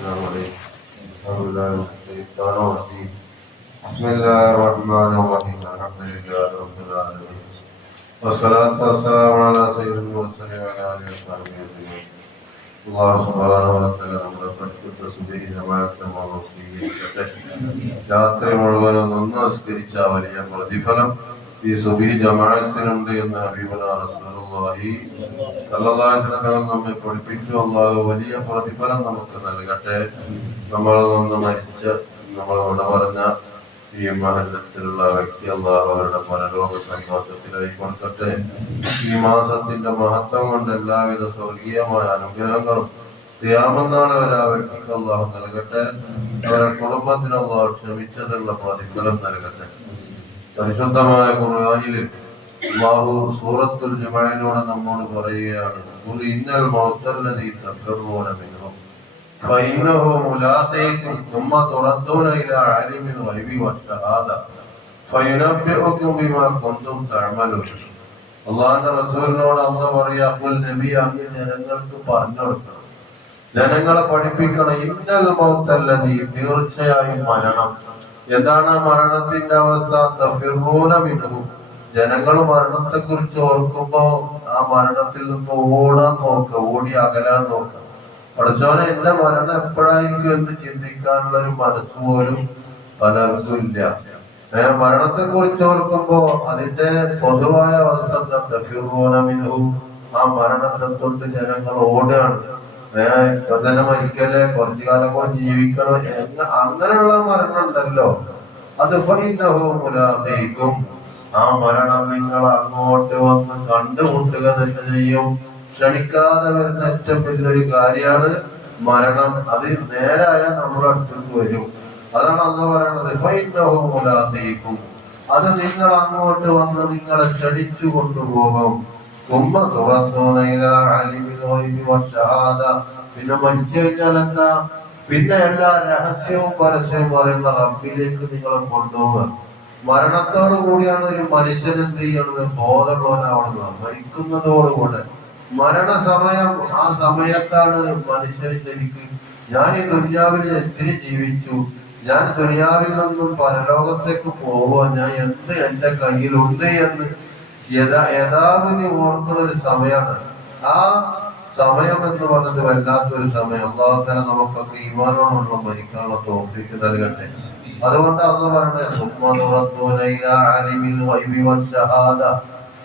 والسلام عليكم. أعوذ بالله من الشيطان الرجيم. بسم الله الرحمن الرحيم. الحمد لله رب العالمين. والصلاة والسلام على سيد المرسلين وعلى آله وصحبه أجمعين. الله സുബ്ഹാനഹു വ തആല നമ്മുടെ പരിശുദ്ധ സുബ്ഹി ജമാഅത്ത് സ്വീകരിക്കട്ടെ. രാത്രി മുഴുവനും നമസ്കരിച്ച വലിയ പ്രതിഫലം ഈ സുബ്ഹി ജമാഅത്തിനുണ്ട് എന്ന് ഹബീബുനാ റസൂലുള്ളാഹി സ്വല്ലല്ലാഹു അലൈഹി വസല്ലം നമ്മെ പഠിപ്പിച്ചു. അല്ലാഹു വലിയ പ്രതിഫലം നമുക്ക് നൽകട്ടെ. നമ്മളിൽ നിന്ന് മരിച്ച നമ്മളോട് പറഞ്ഞ ഈ മഹല്ലത്തിലുള്ള വ്യക്തി അല്ലാഹു അവരുടെ പരലോക സന്തോഷത്തിലായി കൊടുക്കട്ടെ. ഈ മാസത്തിന്റെ മഹത്വം കൊണ്ട് എല്ലാവിധ സ്വർഗീയമായ അനുഗ്രഹങ്ങളും ഖിയാമത്ത് നാൾ വരെ ആ വ്യക്തിക്ക് അല്ലാഹു നൽകട്ടെ. അവരുടെ കുടുംബത്തിന് അല്ലാഹു ക്ഷമിച്ചതുള്ള പ്രതിഫലം നൽകട്ടെ. പരിശുദ്ധമായ ഖുർആനിൽ അല്ലാഹു സൂറത്തുൽ ജുമഅയിലൂടെ നമ്മോട് പറയുകയാണ്, ഖുൽ ഇന്നൽ മൗത്തല്ലദീ തഫിറൂന മിൻഹു ഫഇന്നഹു മുലാഖീകും സുമ്മ തുറദ്ദൂന ഇലാ അലിമിൽ ഗൈബി വശഹാദ ഫയുനബ്ബിഉകും ബിമാ കുൻതും തഅമലൂൻ. അല്ലാഹുവിന്റെ റസൂലിനോട് അല്ലാഹു പറയാ, ഖുൽ നബി അങ്ങ് ജനങ്ങൾക്ക് പറഞ്ഞു കൊടുക്കണം, ജനങ്ങളെ പഠിപ്പിക്കണം, ഇന്നൽ മൗത്തല്ലദീ തീർച്ചയായും മരണം. എന്താണ് ആ മരണത്തിന്റെ അവസ്ഥ? തഫിറൂന മിൻഹു, ജനങ്ങൾ മരണത്തെ കുറിച്ച് ഓർക്കുമ്പോ ആ മരണത്തിൽ നിന്ന് ഓടാൻ നോക്കുക, ഓടി അകലാൻ നോക്കുക. പഠിച്ചവനെ എന്റെ മരണം എപ്പോഴായിരിക്കും എന്ന് ചിന്തിക്കാനുള്ള ഒരു മനസ്സ് പോലും പലർക്കും ഇല്ല. മരണത്തെ കുറിച്ച് ഓർക്കുമ്പോ അതിന്റെ പൊതുവായ അവസ്ഥ എന്താ? തഫിറൂന മിൻഹു, ആ മരണത്തെ തൊട്ട് ജനങ്ങൾ ഓടുകയാണ്. ഇപ്പൊ തന്നെ മരിക്കല്ലേ, കുറച്ചു കാലം കൂടെ ജീവിക്കണം, അങ്ങനെയുള്ള മരണം ഉണ്ടല്ലോ, അത് ഫഇന്നഹു മുലാഖീകും, ആ മരണം നിങ്ങൾ അങ്ങോട്ട് വന്ന് കണ്ടുമുട്ടുക തന്നെ ചെയ്യും. ക്ഷണിക്കാതെ വരുന്ന ഏറ്റവും വലിയൊരു കാര്യമാണ് മരണം. അത് നേരായ നമ്മുടെ അടുത്തേക്ക് വരും. അതാണ് അല്ലാഹു പറയണത്, ഫഇന്നഹു മുലാഖീകും, അത് നിങ്ങൾ അങ്ങോട്ട് വന്ന് നിങ്ങളെ ക്ഷണിച്ചു കൊണ്ടുപോകും. സുമ്മ തുറദ്ദൂന ഇലാ അലിമിൽ ഗൈബി വശഹാദ, പിന്നെ മരിച്ചു കഴിഞ്ഞാൽ എന്താ? പിന്നെ എല്ലാ രഹസ്യവും പരസ്യവും അറിയുന്ന റബ്ബിലേക്ക് നിങ്ങളെ കൊണ്ടുപോവുക. മരണത്തോടു കൂടിയാണ് ഒരു മനുഷ്യൻ എന്ത് ചെയ്യണത്? ബോധമുള്ളവനാവുന്നത്. മരിക്കുന്നതോടുകൂടെ മരണസമയം, ആ സമയത്താണ് മനുഷ്യന് ശരിക്കും ഞാൻ ഈ ദുനിയാവിൽ എന്തിന് ജീവിച്ചു, ഞാൻ ദുനിയാവിൽ നിന്നും പരലോകത്തേക്ക് പോവുക, ഞാൻ എന്ത് എന്റെ കയ്യിലുണ്ട് എന്ന് യഥാവിധി ഓർക്കുന്ന ഒരു സമയമാണ്. ആ സമയം എന്ന് പറഞ്ഞത് വല്ലാത്തൊരു സമയം. അല്ലാഹു തആല നമുക്കൊക്കെ ഈമാനോടുള്ള മരിക്കാനുള്ള തൗഫീഖ് നൽകട്ടെ. അതുകൊണ്ട് അല്ലാഹു പറയുന്നത്, സുമ്മ തുറദ്ദൂന ഇലാ അലിമിൽ ഗൈബി വശഹാദ,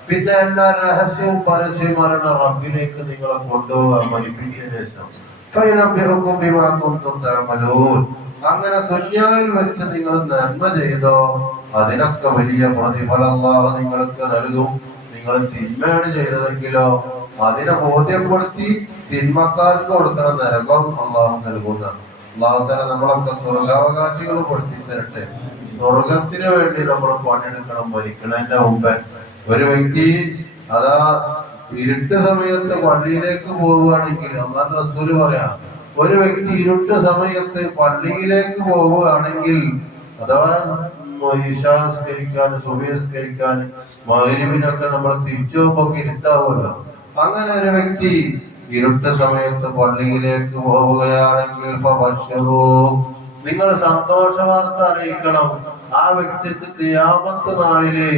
പിന്നെ എല്ലാ രഹസ്യവും പരസ്യവും അറിയുന്ന റബ്ബിലേക്ക് നിങ്ങളെ കൊണ്ടുപോവുക മരിപ്പിച്ചതിന് ശേഷം. ഫയനബ്ബിഉകും ബിമാ കുൻതും തഅമലൂൻ, അങ്ങനെ ദുനിയാവിൽ വെച്ച് നിങ്ങൾ നന്മ ചെയ്തോ അതിനൊക്കെ വലിയ പ്രതിഫലം അല്ലാഹു നിങ്ങൾക്ക് നൽകും. നിങ്ങൾ തിന്മയാണ് ചെയ്തതെങ്കിലോ അതിനെ ബോധ്യപ്പെടുത്തി തിന്മക്കാർക്ക് കൊടുക്കണ നരകം അല്ലാഹു നൽകുന്ന. അല്ലാഹു തആല നമ്മളൊക്കെ സ്വർഗാവകാശികൾ പെടുത്തി തരട്ടെ. സ്വർഗത്തിന് വേണ്ടി നമ്മൾ പണിയെടുക്കണം മരിക്കണതിന്റെ മുമ്പേ. ഒരു വ്യക്തി അതാ ഇരുട്ട് സമയത്ത് പള്ളിയിലേക്ക് പോവുകയാണെങ്കിൽ, അല്ലാഹുവിന്റെ റസൂല് പറയാ, ഒരു വ്യക്തി ഇരുട്ട് സമയത്ത് പള്ളിയിലേക്ക് പോവുകയാണെങ്കിൽ, അഥവാ ഇശാസ്കരിക്കാൻ, സുബഹിസ്കരിക്കാൻ, മഗ്‌രിബിനൊക്കെ നമ്മൾ തിരിച്ചു പോകുമ്പോ ഇരുട്ടാവുമല്ലോ, അങ്ങനെ ഒരു വ്യക്തി ഇരുട്ട് സമയത്ത് പള്ളിയിലേക്ക് പോവുകയാണെങ്കിൽ ഫബശ്ശിറൂ, നിങ്ങൾ സന്തോഷ വാർത്ത അറിയിക്കണം. ആ വ്യക്തിക്ക് ഖിയാമത്ത് നാളില്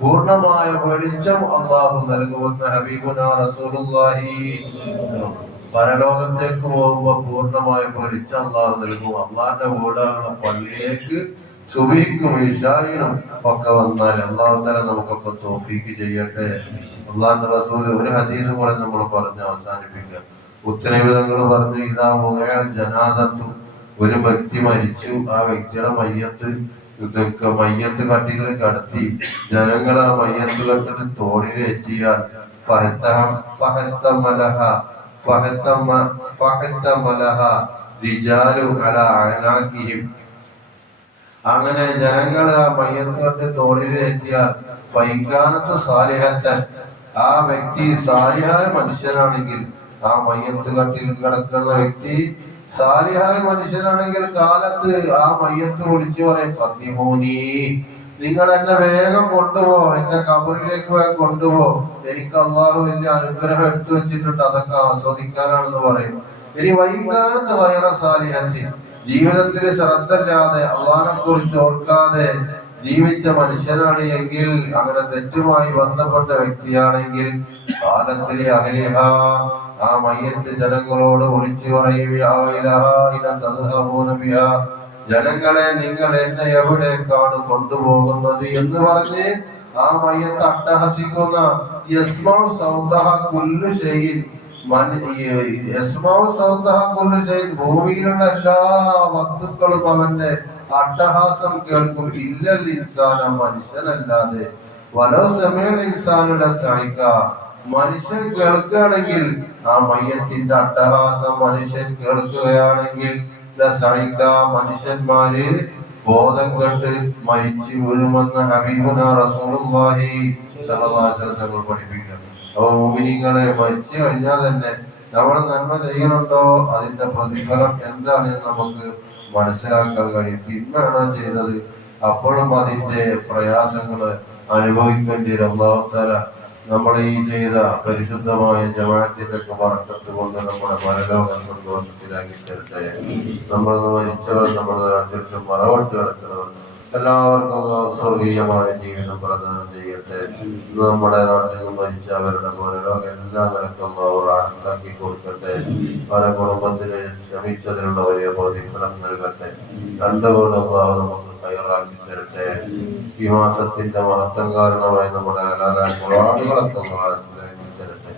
പൂർണ്ണമായ വെളിച്ചം അല്ലാഹു നൽകുമെന്ന് ഹബീബുനാ റസൂലുള്ളാഹി. പരലോകത്തേക്ക് പോകുമ്പോ പൂർണ്ണമായ വെളിച്ചം അല്ലാഹു നൽകും. അള്ളാന്റെ വീടാണ് പള്ളിയിലേക്ക് സുബഹിക്കും ഇശാഇനും ഒക്കെ വന്നാൽ അല്ലാഹു തആല നമുക്കൊക്കെ തൗഫീഖ് ചെയ്യട്ടെ. അള്ളാന്റെ റസൂല് ഒരു ഹദീസ് കൂടെ നമ്മൾ പറഞ്ഞ് അവസാനിപ്പിക്കുക. മുത്തനബി തങ്ങൾ പറഞ്ഞു, ഇദാ വഖഅൽ ജനാസത്തു, ഒരു വ്യക്തി മരിച്ചു, ആ വ്യക്തിയുടെ മയ്യത്ത് കട്ടികളിൽ കടത്തി ജനങ്ങൾ ആ മയ്യത്ത് കട്ടിൽ തോളിലേറ്റിയാൽ അങ്ങനെ ജനങ്ങൾ ആ മയ്യത്ത് കെട്ടി തോളിലേറ്റിയാൽ ഫൈകാനത്ത് സാലിഹത്തൻ, ആ വ്യക്തി സാലിഹായ മനുഷ്യനാണെങ്കിൽ, ആ മയ്യത്ത് കട്ടിൽ കിടക്കുന്ന വ്യക്തി സാലിഹായ മനുഷ്യനാണെങ്കിൽ കാലത്ത് ആ മയ്യത്ത് വിളിച്ചു പറയും, ഖദ്ദിമൂനി, നിങ്ങൾ എന്നെ വേഗം കൊണ്ടുപോ, എന്റെ കബറിലേക്ക് വേഗം കൊണ്ടുപോ, എനിക്ക് അള്ളാഹു വലിയ അനുഗ്രഹം എടുത്തു വെച്ചിട്ടുണ്ട്, അതൊക്കെ ആസ്വദിക്കാനാണെന്ന് പറയും. ഇനി വൈകാലത്ത് വൈറസാലിഹത്തി, ജീവിതത്തിൽ ശ്രദ്ധയില്ലാതെ അള്ളാഹിനെ കുറിച്ച് ഓർക്കാതെ ജീവിച്ച മനുഷ്യനാണ് എങ്കിൽ, അങ്ങനെ തെറ്റുമായി ബന്ധപ്പെട്ട വ്യക്തിയാണെങ്കിൽ, കാലത്തിലെ അഹലിഹ, ആ മയ്യത്ത് ജനങ്ങളോട് വിളിച്ചു പറയുക, ജനങ്ങളെ നിങ്ങൾ എന്നെ എവിടേക്കാണ് കൊണ്ടുപോകുന്നത് എന്ന് പറഞ്ഞ് ആ മയ്യത്ത് അട്ടഹസിക്കുന്ന യസ്മഉ സൗതഹ കുല്ലു ഷൈഇൻ, ഭൂമിയിലുള്ള എല്ലാ വസ്തുക്കളും അവന്റെ അട്ടഹാസം കേൾക്കും. ഇല്ലൽ ഇൻസാന, മനുഷ്യനല്ലാതെ. വലോ സമയൽ ഇൻസാനുല സൈക, മനുഷ്യൻ കേൾക്കുകയാണെങ്കിൽ, ആ മയ്യത്തിന്റെ അട്ടഹാസം മനുഷ്യൻ കേൾക്കുകയാണെങ്കിൽ, സൈക, മനുഷ്യന്മാര് ബോധം കെട്ട് മരിച്ചു വീഴുമെന്ന് ഹബീബുന റസൂലുള്ളാഹി സ്വല്ലല്ലാഹു അലൈഹി വസല്ലം തങ്ങൾ പഠിപ്പിക്കുക. അപ്പൊ മുഅ്മിനീങ്ങളെ, മരിച്ചു കഴിഞ്ഞാൽ തന്നെ നമ്മൾ നന്മ ചെയ്യുന്നുണ്ടോ, അതിന്റെ പ്രതിഫലം എന്താണെന്ന് നമുക്ക് മനസ്സിലാക്കാൻ കഴിയും. തിന്മയാണോ ചെയ്തത്, അപ്പോഴും അതിന്റെ പ്രയാസങ്ങള് അനുഭവിക്കേണ്ടി വരും. അല്ലാഹു തആല നമ്മൾ ഈ ചെയ്ത പരിശുദ്ധമായ ജമാഅത്തിന്റെ ബറക്കത്ത് കൊണ്ട് നമ്മുടെ പരലോക സന്തോഷത്തിലാക്കി തരട്ടെ. നമ്മളത് മരിച്ചവർ, നമ്മുടെ ചുറ്റും മറവട്ട് കിടക്കുന്നവർ എല്ലാവർക്കും അല്ലാഹു സ്വർഗീയമായ ജീവിതം പ്രദാനം ചെയ്യട്ടെ. നമ്മുടെ നാട്ടിൽ നിന്ന് മരിച്ച അവരുടെ പരലോകം എല്ലാ നിലക്കും അല്ലാഹു റാഹത്താക്കി കൊടുക്കട്ടെ. അവരുടെ കുടുംബത്തിന് ക്ഷമിച്ചതിനുള്ള വലിയ പ്രതിഫലം നൽകട്ടെ. രണ്ടുകൂടെ അല്ലാഹു നമുക്ക് ഹൈറാക്കി തരട്ടെ. ഈ മാസത്തിന്റെ മഹത്വം കാരണമായി നമ്മുടെ ഹലാലായ ഖുർആനുകളൊക്കെ അല്ലാഹു മനസ്സിലാക്കി തരട്ടെ.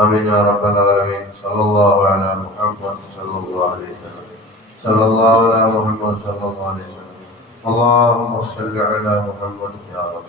ആമീൻ യാ റബ്ബൽ ആലമീൻ. സല്ലല്ലാഹു അലാ മുഹമ്മദ് സല്ലല്ലാഹു അലൈഹി വസല്ലം. സല്ലല്ലാഹു അലാ മുഹമ്മദ് സല്ലല്ലാഹു അലൈഹി വസല്ലം. اللهم صل على محمد يا رب.